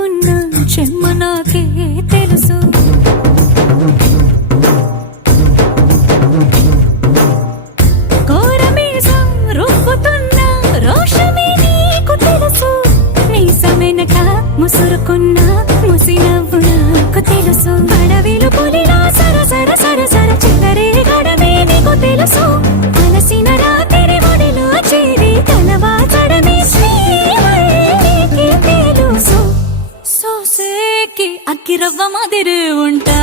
ముసురుకున్న చెమ్మ నాకే తెలుసు. కోరమీసం రుబ్బుతున్న రోషమే నీకు తెలుసు. మీసమెనక ముసురుకున్న ముసి నవ్వు నాకు తెలుసు. అడవిలు పులిలా సరసర సరసర చిల్లరే గడమే నీకు తెలుసు. అలసిన రాత్రి ఒడిలో చేరి తలవాచడమే శ్రీవల్లికి తెలుసు. సోసేకి అక్కిరవ్వ మాదిరి ఉంటా